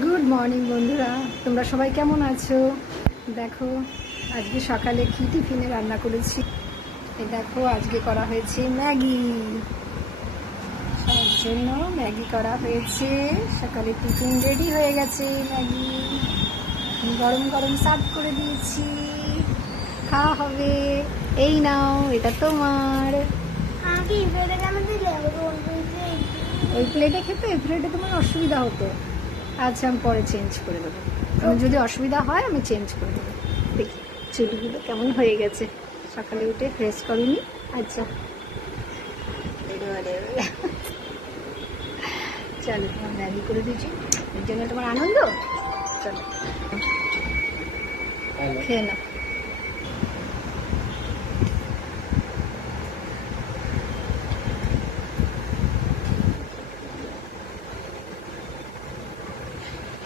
Good morning বন্ধুরা, তোমরা সবাই কেমন আছো? দেখো আজকে সকালে কি টিফিনে রান্না করেছি। এই দেখো আজকে করা হয়েছে ম্যাগি। সবার জন্য ম্যাগি করা হয়েছে। সকালে টিফিন রেডি হয়ে গেছে। ম্যাগি গরম গরম সার্ভ করে দিয়েছি, খাওয়া হবে। এই নাও, এটা তোমার। ওই প্লেটে খেতে, এই প্লেটে তোমার অসুবিধা হতো। আচ্ছা, আমি পরে চেঞ্জ করে দেবো। আমার যদি অসুবিধা হয় আমি চেঞ্জ করে দেবো। দেখি চুলগুলো কেমন হয়ে গেছে, সকালে উঠে ফ্রেশ করিনি। আচ্ছা চলো, তোমার ম্যাগি করে দিয়েছি, এর জন্য তোমার আনন্দ। চলো খেয়ে নাও।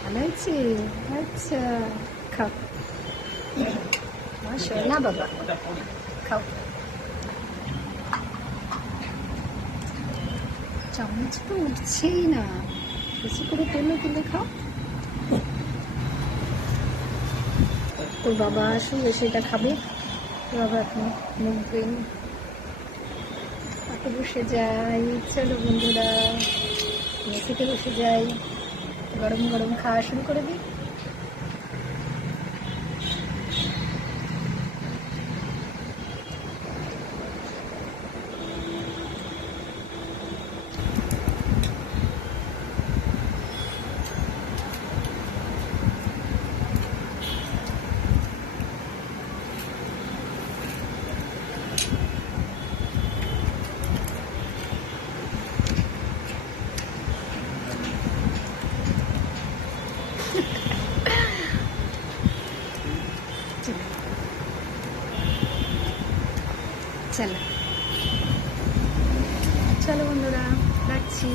ভালো হয়েছে? আচ্ছা খাও, না বাবা খাও। চামচ তো উঠছেই না, বেশি করে তুলে খাও। তোর বাবা আসলে সেটা খাবে। তোর বাবা এখন মুখ ধুয়নি, তাকে বসে যাই। চলো বন্ধুরা, মেসিতে বসে যাই, গরম গরম খাওয়া শুরু করে দিই। চলো চলো বন্ধুরা, রাখছি।